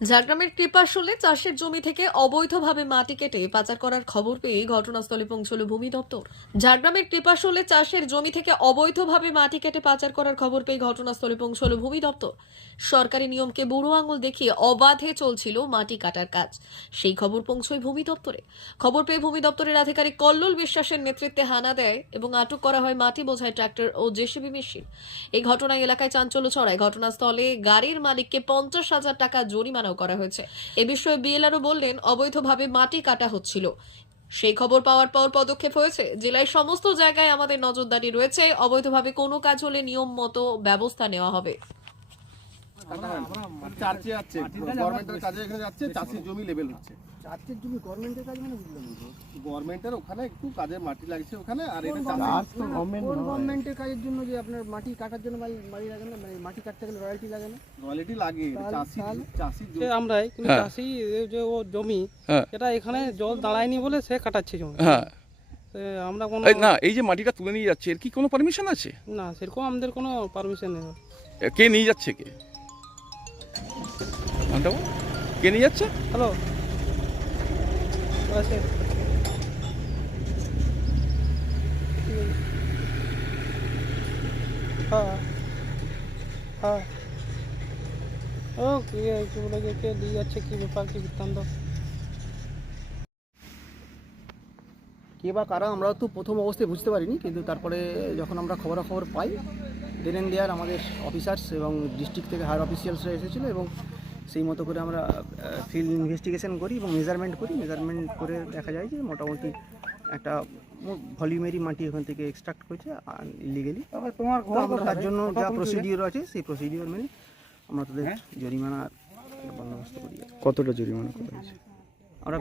ঝাড়গ্রামের কৃপাশলে চাষের জমি থেকে অবৈধভাবে মাটি কেটে পাচার করার খবর পেয়ে ঘটনাস্থলে পৌঁছল ভূমি দপ্তর। ঝাড়গ্রামের কৃপাশলে চাষের জমি থেকে অবৈধভাবে মাটি কেটে পাচার করার খবর পেয়ে ঘটনাস্থলে পৌঁছল ভূমি দপ্তর। সরকারি নিয়মকে বুড়ো আঙুল দেখিয়ে অবাধে চলছিল মাটি কাটার কাজ। সেই খবর পৌঁছয় ভূমি দপ্তরে। খবর পেয়ে ভূমি দপ্তরের আধিকারিক কল্লোল বিশ্বাসের নেতৃত্বে হানা দেয় এবং আটক করা হয় মাটি বোঝায় ট্রাক্টর ও জেসিবি মেশিন। এই ঘটনায় এলাকায় চাঞ্চল্য ছড়ায়। ঘটনাস্থলে গাড়ির মালিককে পঞ্চাশ হাজার টাকা জরিমানাও করা হয়েছে। এ বিষয়ে বিএলআরও বললেন, অবৈধভাবে মাটি কাটা হচ্ছিল। সেই খবর পাওয়ার পর পদক্ষেপ হয়েছে। জেলায় সমস্ত জায়গায় আমাদের নজরদারি রয়েছে। অবৈধভাবে কোনো কাজ হলে নিয়ম মতো ব্যবস্থা নেওয়া হবে। চার্চে যাচ্ছে গভর্নমেন্টের কাজে এখানে যাচ্ছে চাষির জমি লেভেল হচ্ছে। চারটের জমি গভর্নমেন্টের কাজ মানে বুঝলাম গভর্নমেন্টের ওখানে একটু কাজের মাটি লাগছে ওখানে আর এটা গভর্নমেন্ট- গভর্নমেন্টের কাজের জন্য যে আপনার মাটি কাটার জন্য মাটি লাগে না? মানে মাটি কাটতে গেলে রয়্যালটি লাগে না? রয়্যালিটি লাগে চাষি সে আমরাই কিন্তু হ্যাঁ। চাষি যে ও জমি হ্যাঁ। এটা এখানে জল দাঁড়ায়নি বলে সে কাটাচ্ছে জমি। হ্যাঁ। আমরা কোনো এই না এই যে মাটিটা তুলে নিয়ে যাচ্ছে এর কি কোনো পারমিশন আছে? না সেরকম আমাদের কোনো পারমিশন নেই। কে নিয়ে যাচ্ছে কে? বল। কে নিয়ে যাচ্ছে? হ্যালো। আছে হ্যাঁ। হ্যাঁ। ও কি কি বলে কে নিয়ে যাচ্ছে কি ব্যাপার কি বৃত্তান্ত? কে বা কারা আমরা তো প্রথম অবস্থায় বুঝতে পারিনি কিন্তু তারপরে যখন আমরা খবরাখবর পাই দেন দেয়ার আমাদের অফিসার্স এবং ডিস্ট্রিক্ট থেকে হায়ার অফিসিয়ালসরা এসেছিল এবং সেই মতো করে আমরা ফিল্ড ইনভেস্টিগেশন করি এবং মেজারমেন্ট করি। মেজারমেন্ট করে দেখা যায় যে মোটামুটি একটা ভলিউমেরই মাটি ওখান থেকে এক্সট্রাক্ট করেছে ইলিগেলি তার জন্য যা প্রসিডিওর আছে সেই প্রসিডিওর মেনে আমরা তাদের জরিমানার বন্দোবস্ত করি। কতটা জরিমানা করা হয়েছে? আমরা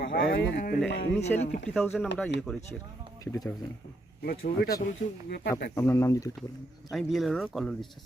ইনিশিয়ালি ফিফটি থাউজেন্ড আমরা ইয়ে করেছি আর কি। ফিফটি থাউজেন্ড আচ্ছা। আপনার নাম যদি একটু বলেন। আমি বিএলএর কল্লোল বিশ্বাস।